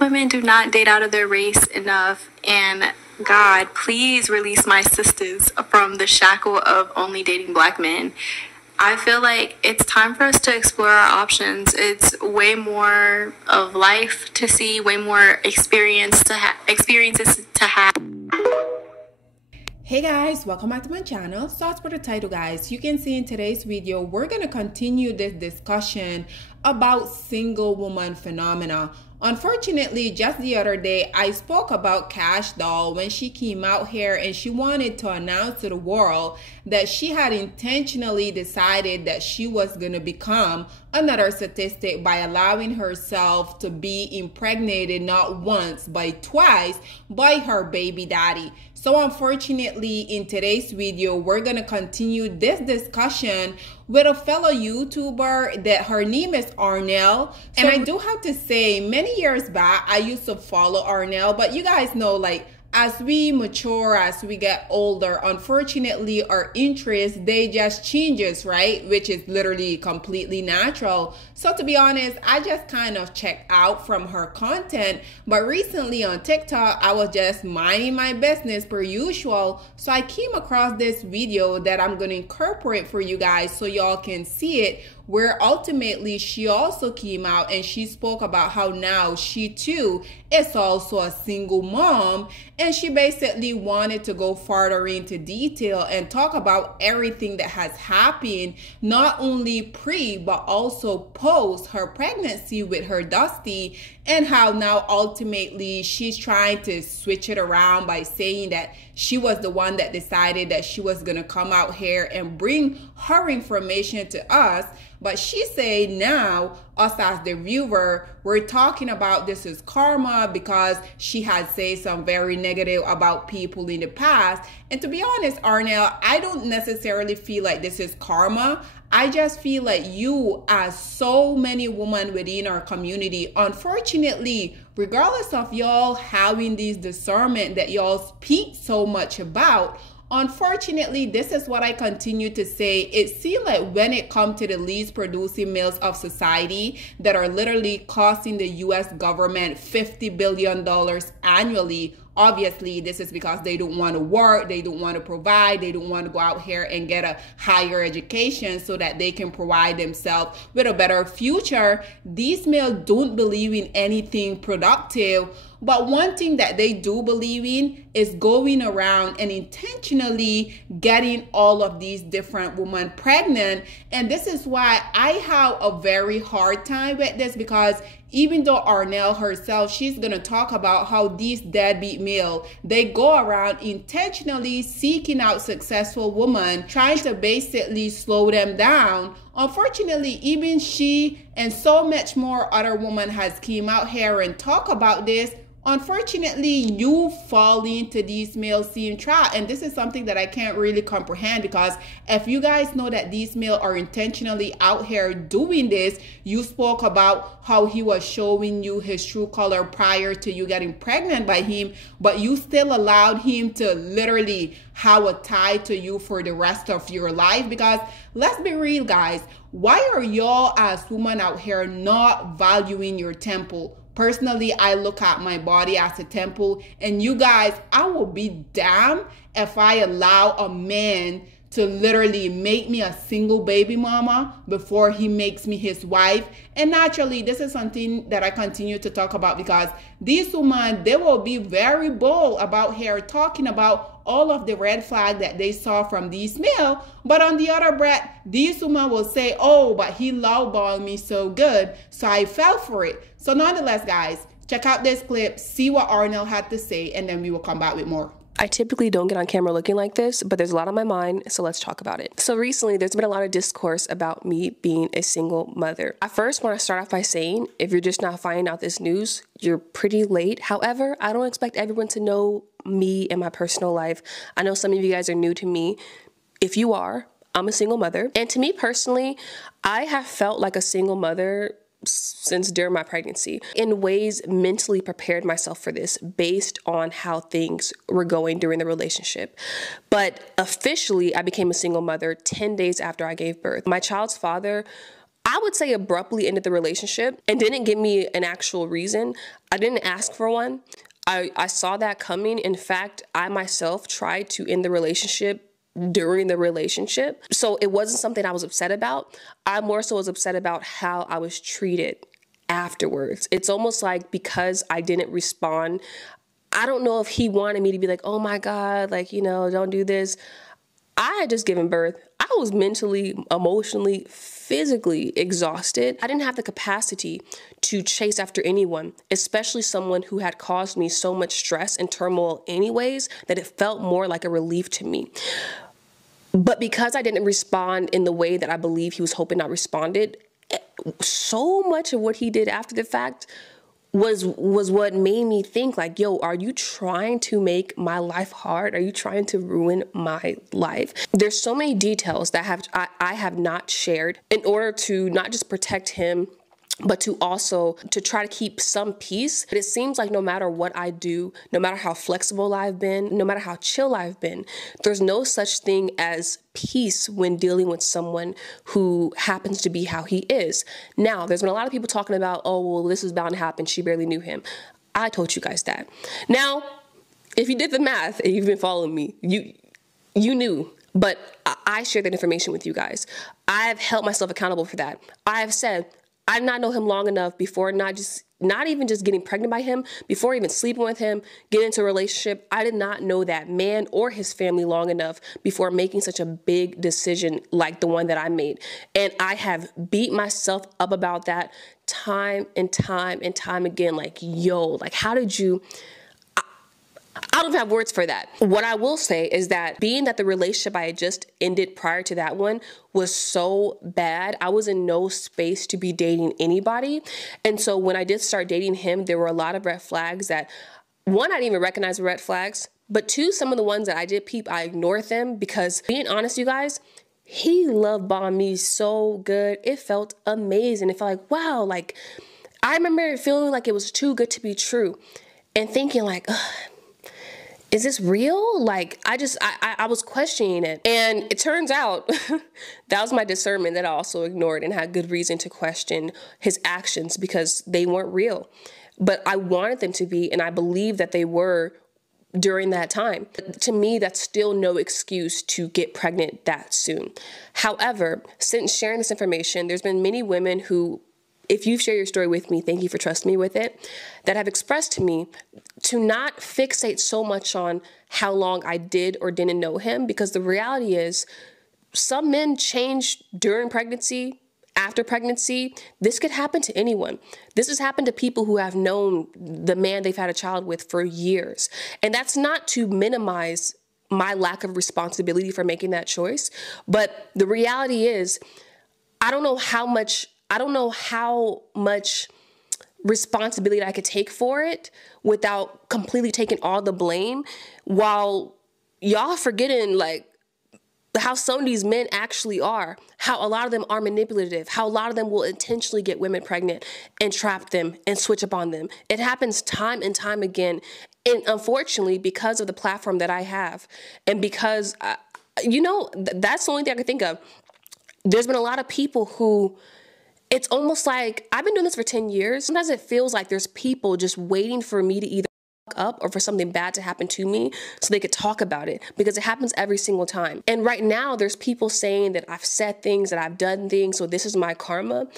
women do not date out of their race enough, and God, please release my sisters from the shackle of only dating black men. I feel like it's time for us to explore our options. It's way more of life to see, way more experiences to have. Hey guys, welcome back to my channel. So as for the title, guys, you can see in today's video we're going to continue this discussion about single woman phenomena. Unfortunately, just the other day I spoke about Cash Doll when she came out here and she wanted to announce to the world that she had intentionally decided that she was going to become another statistic by allowing herself to be impregnated not once but twice by her baby daddy. So unfortunately, in today's video, we're going to continue this discussion with a fellow YouTuber that her name is Arnell. And I do have to say, many years back, I used to follow Arnell, but you guys know, like, as we mature, as we get older, unfortunately, our interests, they just changes, right? Which is literally completely natural. So to be honest, I just kind of checked out from her content. But recently on TikTok, I was just minding my business per usual. So I came across this video that I'm going to incorporate for you guys so y'all can see it, where ultimately she also came out and she spoke about how now she too is also a single mom, and she basically wanted to go farther into detail and talk about everything that has happened, not only pre but also post her pregnancy with her Dusty, and how now ultimately she's trying to switch it around by saying that she was the one that decided that she was going to come out here and bring her information to us. But she said now, us as the viewer, we're talking about this is karma because she had said some very negative about people in the past. And to be honest, Arnell, I don't necessarily feel like this is karma. I just feel like you, as so many women within our community, unfortunately, regardless of y'all having these discernment that y'all speak so much about, unfortunately, this is what I continue to say. It seems like when it comes to the least producing males of society that are literally costing the US government $50 billion annually, obviously, this is because they don't want to work, they don't want to provide, they don't want to go out here and get a higher education so that they can provide themselves with a better future. These males don't believe in anything productive. But one thing that they do believe in is going around and intentionally getting all of these different women pregnant. And this is why I have a very hard time with this, because even though Arnell herself, she's going to talk about how these deadbeat male, they go around intentionally seeking out successful women, trying to basically slow them down. Unfortunately, even she and so much more other women has came out here and talk about this. Unfortunately, you fall into these male seem trap, and this is something that I can't really comprehend, because if you guys know that these male are intentionally out here doing this, you spoke about how he was showing you his true color prior to you getting pregnant by him, but you still allowed him to literally have a tie to you for the rest of your life. Because let's be real, guys, why are y'all as women out here not valuing your temple? Personally, I look at my body as a temple, and you guys, I will be damned if I allow a man to literally make me a single baby mama before he makes me his wife. And naturally, this is something that I continue to talk about, because these women, they will be very bold about here talking about all of the red flag that they saw from these male. But on the other breath, these women will say, oh, but he lowballed me so good, so I fell for it. So nonetheless, guys, check out this clip, see what Arnell had to say, and then we will come back with more. I typically don't get on camera looking like this, but there's a lot on my mind, so let's talk about it. So recently, there's been a lot of discourse about me being a single mother. I first want to start off by saying, if you're just now finding out this news, you're pretty late. However, I don't expect everyone to know me and my personal life. I know some of you guys are new to me. If you are, I'm a single mother. And to me personally, I have felt like a single mother since during my pregnancy, in ways mentally prepared myself for this based on how things were going during the relationship. But officially, I became a single mother 10 days after I gave birth. My child's father I would say abruptly ended the relationship and didn't give me an actual reason. I didn't ask for one. I saw that coming. In fact, I myself tried to end the relationship during the relationship. So it wasn't something I was upset about. I more so was upset about how I was treated afterwards. It's almost like because I didn't respond, I don't know if he wanted me to be like, oh my God, like, you know, don't do this. I had just given birth. I was mentally, emotionally, physically exhausted. I didn't have the capacity to chase after anyone, especially someone who had caused me so much stress and turmoil anyways, that it felt more like a relief to me. But because I didn't respond in the way that I believe he was hoping I responded, so much of what he did after the fact was what made me think like, yo, are you trying to make my life hard? Are you trying to ruin my life? There's so many details that I have not shared in order to not just protect him, but to also to try to keep some peace. But it seems like no matter what I do, no matter how flexible I've been, no matter how chill I've been, there's no such thing as peace when dealing with someone who happens to be how he is. Now, there's been a lot of people talking about, oh, well, this is bound to happen. She barely knew him. I told you guys that. Now, if you did the math and you've been following me, you knew. But I shared that information with you guys. I've held myself accountable for that. I have said, I did not know him long enough before not even just getting pregnant by him, before even sleeping with him, getting into a relationship. I did not know that man or his family long enough before making such a big decision like the one that I made. And I have beat myself up about that time and time and time again. Like, yo, like, how did you... I don't have words for that. What I will say is that being that the relationship I had just ended prior to that one was so bad, I was in no space to be dating anybody. And so when I did start dating him, there were a lot of red flags that, one, I didn't even recognize the red flags, but two, some of the ones that I did peep, I ignored them because, being honest, you guys, he love bombed me so good. It felt amazing. It felt like, wow, like, I remember feeling like it was too good to be true and thinking like, ugh, is this real? Like, I was questioning it. And it turns out that was my discernment that I also ignored and had good reason to question his actions because they weren't real. But I wanted them to be, and I believe that they were during that time. To me, that's still no excuse to get pregnant that soon. However, since sharing this information, there's been many women who, if you've shared your story with me, thank you for trusting me with it, that have expressed to me to not fixate so much on how long I did or didn't know him, because the reality is some men change during pregnancy, after pregnancy. This could happen to anyone. This has happened to people who have known the man they've had a child with for years. And that's not to minimize my lack of responsibility for making that choice. But the reality is, I don't know how much responsibility I could take for it without completely taking all the blame, while y'all forgetting like how some of these men actually are, how a lot of them are manipulative, how a lot of them will intentionally get women pregnant and trap them and switch up on them. It happens time and time again. And unfortunately, because of the platform that I have, and because, that's the only thing I can think of. There's been a lot of people who, it's almost like, I've been doing this for 10 years. Sometimes it feels like there's people just waiting for me to either fuck up or for something bad to happen to me so they could talk about it, because it happens every single time. And right now there's people saying that I've said things, that I've done things, so this is my karma.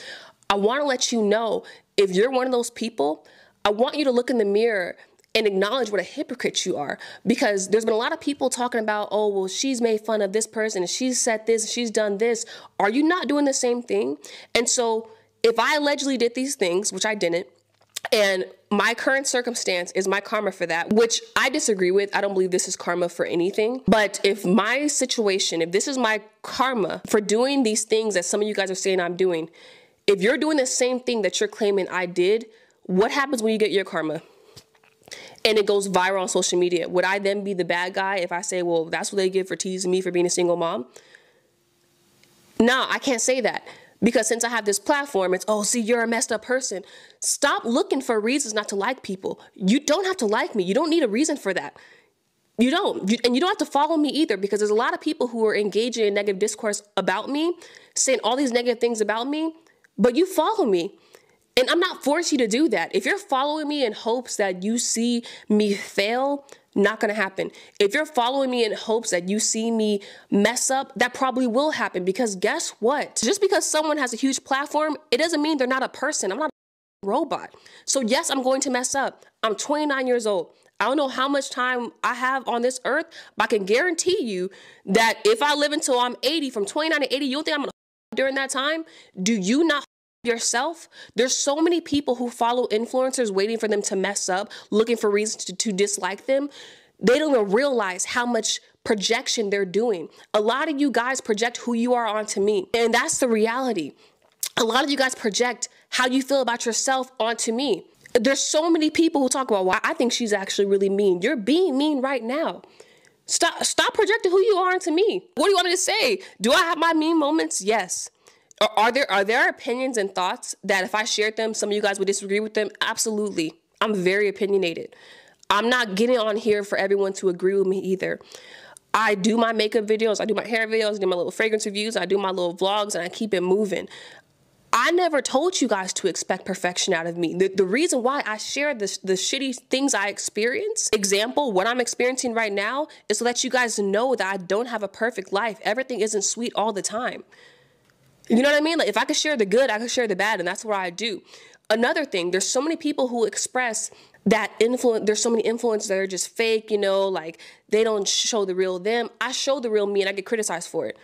I want to let you know, if you're one of those people, I want you to look in the mirror and acknowledge what a hypocrite you are, because there's been a lot of people talking about, oh, well, she's made fun of this person and she's said this, and she's done this. Are you not doing the same thing? And so if I allegedly did these things, which I didn't, and my current circumstance is my karma for that, which I disagree with. I don't believe this is karma for anything. But if my situation, if this is my karma for doing these things that some of you guys are saying I'm doing, if you're doing the same thing that you're claiming I did, what happens when you get your karma? And it goes viral on social media. Would I then be the bad guy if I say, well, that's what they get for teasing me for being a single mom? No, I can't say that. Because since I have this platform, it's, oh, see, you're a messed up person. Stop looking for reasons not to like people. You don't have to like me. You don't need a reason for that. You don't. And you don't have to follow me either, because there's a lot of people who are engaging in negative discourse about me, saying all these negative things about me. but you follow me. And I'm not forcing you to do that. If you're following me in hopes that you see me fail, not gonna happen. If you're following me in hopes that you see me mess up, that probably will happen, because guess what? Just because someone has a huge platform, it doesn't mean they're not a person. I'm not a robot. So yes, I'm going to mess up. I'm 29 years old. I don't know how much time I have on this earth, but I can guarantee you that if I live until I'm 80, from 29 to 80, you don't think I'm gonna during that time? Do you not yourself? There's so many people who follow influencers waiting for them to mess up, looking for reasons to dislike them. They don't even realize how much projection they're doing. A lot of you guys project who you are onto me, and that's the reality. A lot of you guys project how you feel about yourself onto me. There's so many people who talk about, well, I think she's actually really mean. You're being mean right now. Stop projecting who you are onto me. What do you want me to say? Do I have my mean moments? Yes. Are there opinions and thoughts that if I shared them, some of you guys would disagree with them? Absolutely. I'm very opinionated. I'm not getting on here for everyone to agree with me either. I do my makeup videos, I do my hair videos, I do my little fragrance reviews, I do my little vlogs, and I keep it moving. I never told you guys to expect perfection out of me. The reason why I share the shitty things I experience, example, what I'm experiencing right now, is so that you guys know that I don't have a perfect life. Everything isn't sweet all the time. You know what I mean? Like, if I could share the good, I could share the bad, and that's what I do. Another thing, there's so many people who express that there's so many influencers that are just fake, you know, like they don't show the real them. I show the real me, and I get criticized for it.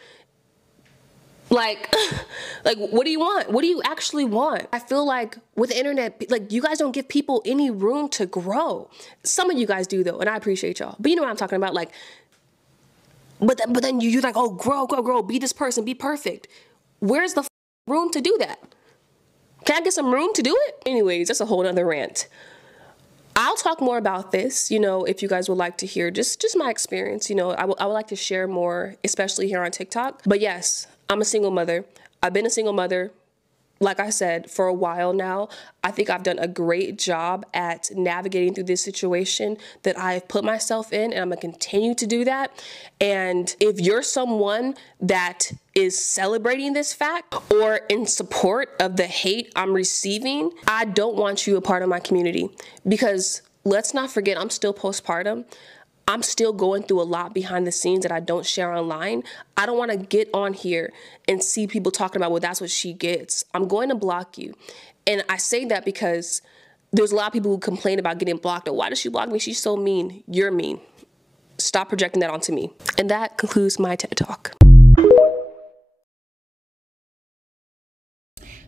Like, what do you want? What do you actually want? I feel like with the internet, like, you guys don't give people any room to grow. Some of you guys do, though, and I appreciate y'all. But you know what I'm talking about? Like, but then you're like, oh, grow, be this person, be perfect. Where's the room to do that? Can I get some room to do it? Anyways, that's a whole other rant. I'll talk more about this, you know, if you guys would like to hear just my experience. You know, I would like to share more, especially here on TikTok. But yes, I'm a single mother. I've been a single mother, like I said, for a while now. I think I've done a great job at navigating through this situation that I've put myself in, and I'm gonna continue to do that. And if you're someone that is celebrating this fact or in support of the hate I'm receiving, I don't want you a part of my community, because let's not forget, I'm still postpartum. I'm still going through a lot behind the scenes that I don't share online. I don't want to get on here and see people talking about, well, that's what she gets. I'm going to block you. And I say that because there's a lot of people who complain about getting blocked. Why does she block me? She's so mean. You're mean. Stop projecting that onto me. And that concludes my TED Talk.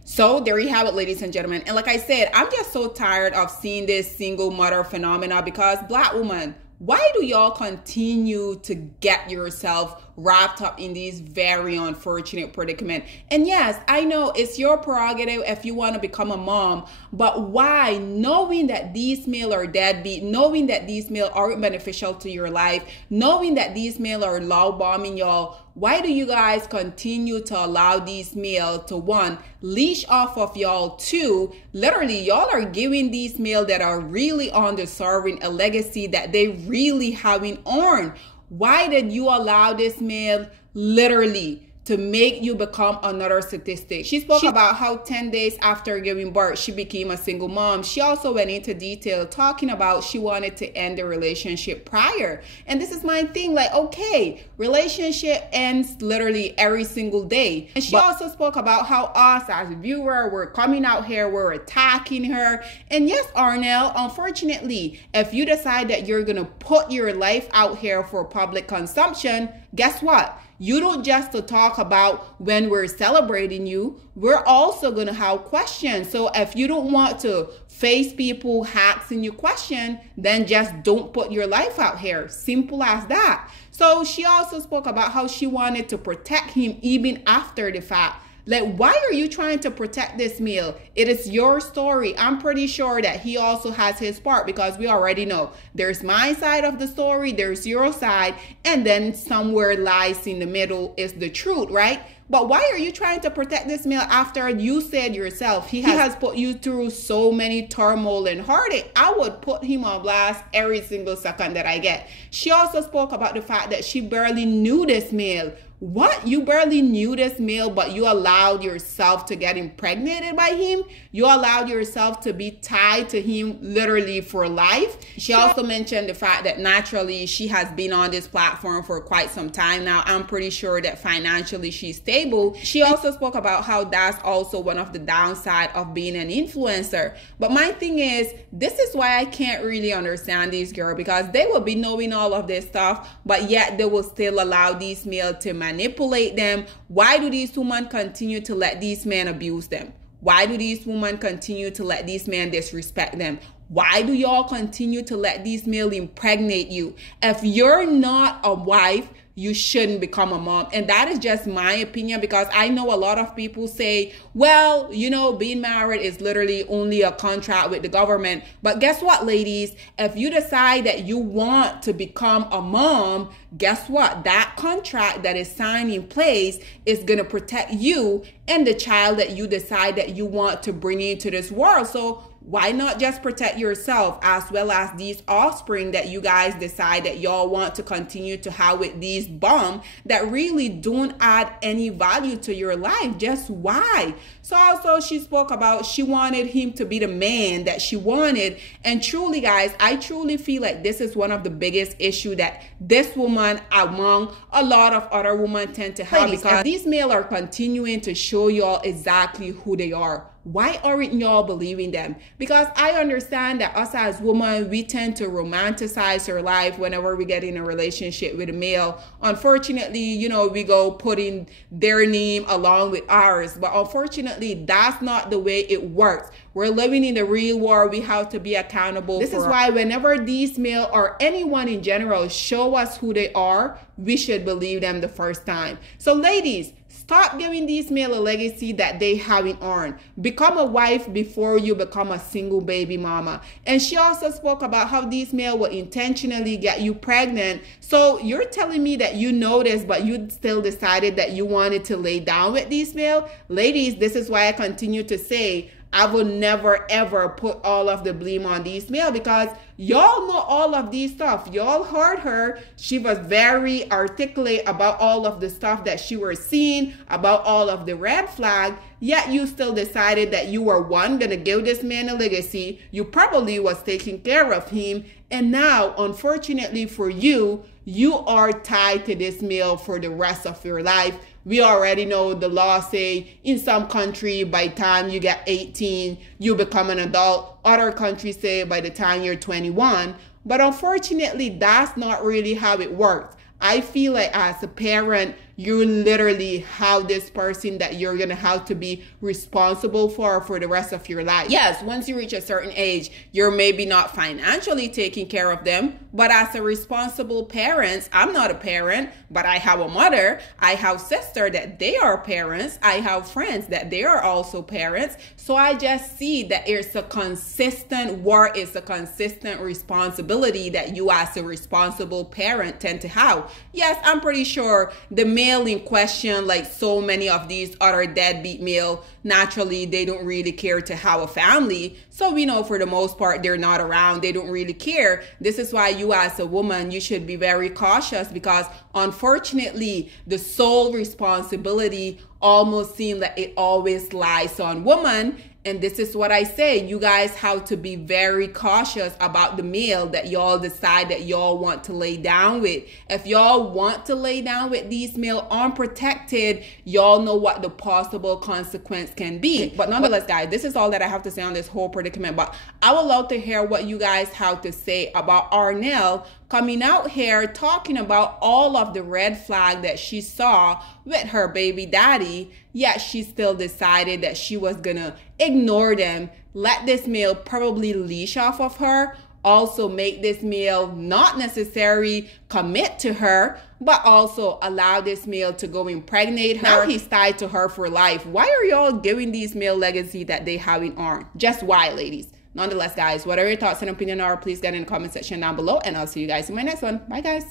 So there you have it, ladies and gentlemen. And like I said, I'm just so tired of seeing this single mother phenomena, because Black woman, why do y'all continue to get yourself wrapped up in these very unfortunate predicament? And yes, I know it's your prerogative if you want to become a mom, but why, knowing that these male are deadbeat, knowing that these male aren't beneficial to your life, knowing that these male are love bombing y'all, why do you guys continue to allow these male to, one, leash off of y'all, two, literally y'all are giving these male that are really undeserving a legacy that they really haven't earned? Why did you allow this male literally to make you become another statistic? She spoke about how 10 days after giving birth, she became a single mom. She also went into detail talking about she wanted to end the relationship prior. And this is my thing, like, okay, relationship ends literally every single day. And she also spoke about how us as a viewer, we're coming out here, we're attacking her. And yes, Arnell, unfortunately, if you decide that you're gonna put your life out here for public consumption, guess what? You don't just to talk about when we're celebrating you, we're also going to have questions. So if you don't want to face people asking you question, then just don't put your life out here. Simple as that. So she also spoke about how she wanted to protect him even after the fact. Like, why are you trying to protect this male? It is your story. I'm pretty sure that he also has his part, because we already know there's my side of the story, there's your side, and then somewhere lies in the middle is the truth, right? But why are you trying to protect this male after you said yourself he has put you through so many turmoil and heartache? I would put him on blast every single second that I get. She also spoke about the fact that she barely knew this male What? You barely knew this male, but you allowed yourself to get impregnated by him? You allowed yourself to be tied to him literally for life? She also mentioned the fact that naturally she has been on this platform for quite some time now. I'm pretty sure that financially she's stable. She also spoke about how that's also one of the downside of being an influencer. But my thing is, this is why I can't really understand these girls, because they will be knowing all of this stuff, but yet they will still allow these males to manipulate them. Why do these women continue to let these men abuse them? Why do these women continue to let these men disrespect them? Why do y'all continue to let these males impregnate you? If you're not a wife, you shouldn't become a mom. And that is just my opinion, because I know a lot of people say, well, you know, being married is literally only a contract with the government. But guess what, ladies? If you decide that you want to become a mom, guess what? That contract that is signed in place is going to protect you and the child that you decide that you want to bring into this world. So why not just protect yourself as well as these offspring that you guys decide that y'all want to continue to have with these bums that really don't add any value to your life? Just why? So also she spoke about she wanted him to be the man that she wanted. And truly, guys, I truly feel like this is one of the biggest issue that this woman among a lot of other women tend to have, because these males are continuing to show y'all exactly who they are. Why aren't y'all believing them? Because I understand that us as women, we tend to romanticize our life whenever we get in a relationship with a male. Unfortunately, you know, we go putting their name along with ours. But unfortunately, that's not the way it works. We're living in the real world. We have to be accountable. This is why whenever these male or anyone in general show us who they are, we should believe them the first time. So ladies, stop giving these male a legacy that they haven't earned. Become a wife before you become a single baby mama. And she also spoke about how these male will intentionally get you pregnant. So you're telling me that you know this, but you still decided that you wanted to lay down with these male? Ladies, this is why I continue to say, I will never ever put all of the blame on these male, because y'all know all of these stuff. Y'all heard her. She was very articulate about all of the stuff that she was seeing, about all of the red flag. Yet you still decided that you were gonna give this man a legacy. You probably was taking care of him. And now, unfortunately for you, you are tied to this male for the rest of your life. We already know the law say in some country by the time you get 18, you become an adult. Other countries say by the time you're 21. But unfortunately, that's not really how it works. I feel like as a parent, you literally have this person that you're going to have to be responsible for the rest of your life. Yes, once you reach a certain age, you're maybe not financially taking care of them, but as a responsible parent, I'm not a parent, but I have a mother, I have sister that they are parents, I have friends that they are also parents. So I just see that it's a consistent work, it's a consistent responsibility that you as a responsible parent tend to have. Yes, I'm pretty sure the male in question, like so many of these other deadbeat male, naturally they don't really care to have a family. So we know for the most part they're not around, they don't really care. This is why you as a woman, you should be very cautious, because unfortunately the sole responsibility almost seems that it always lies on women. And this is what I say, you guys have to be very cautious about the male that y'all decide that y'all want to lay down with. If y'all want to lay down with these male unprotected, y'all know what the possible consequence can be. But nonetheless, guys, this is all that I have to say on this whole predicament. But I would love to hear what you guys have to say about Arnell coming out here talking about all of the red flag that she saw with her baby daddy, yet she still decided that she was gonna ignore them, let this male probably leash off of her, also make this male not necessarily commit to her, but also allow this male to go impregnate her. Now he's tied to her for life. Why are y'all giving these male legacy that they haven't earned? Just why, ladies? Nonetheless, guys, whatever your thoughts and opinion are, please get in the comment section down below, and I'll see you guys in my next one. Bye, guys.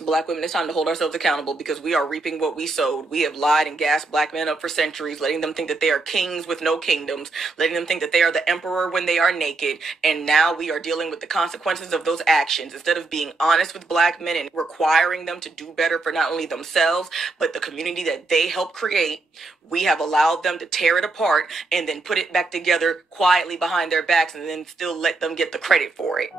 Black women, it's time to hold ourselves accountable because we are reaping what we sowed. We have lied and gassed black men up for centuries, letting them think that they are kings with no kingdoms, letting them think that they are the emperor when they are naked. And now we are dealing with the consequences of those actions. Instead of being honest with black men and requiring them to do better for not only themselves, but the community that they helped create, we have allowed them to tear it apart and then put it back together quietly behind their backs and then still let them get the credit for it.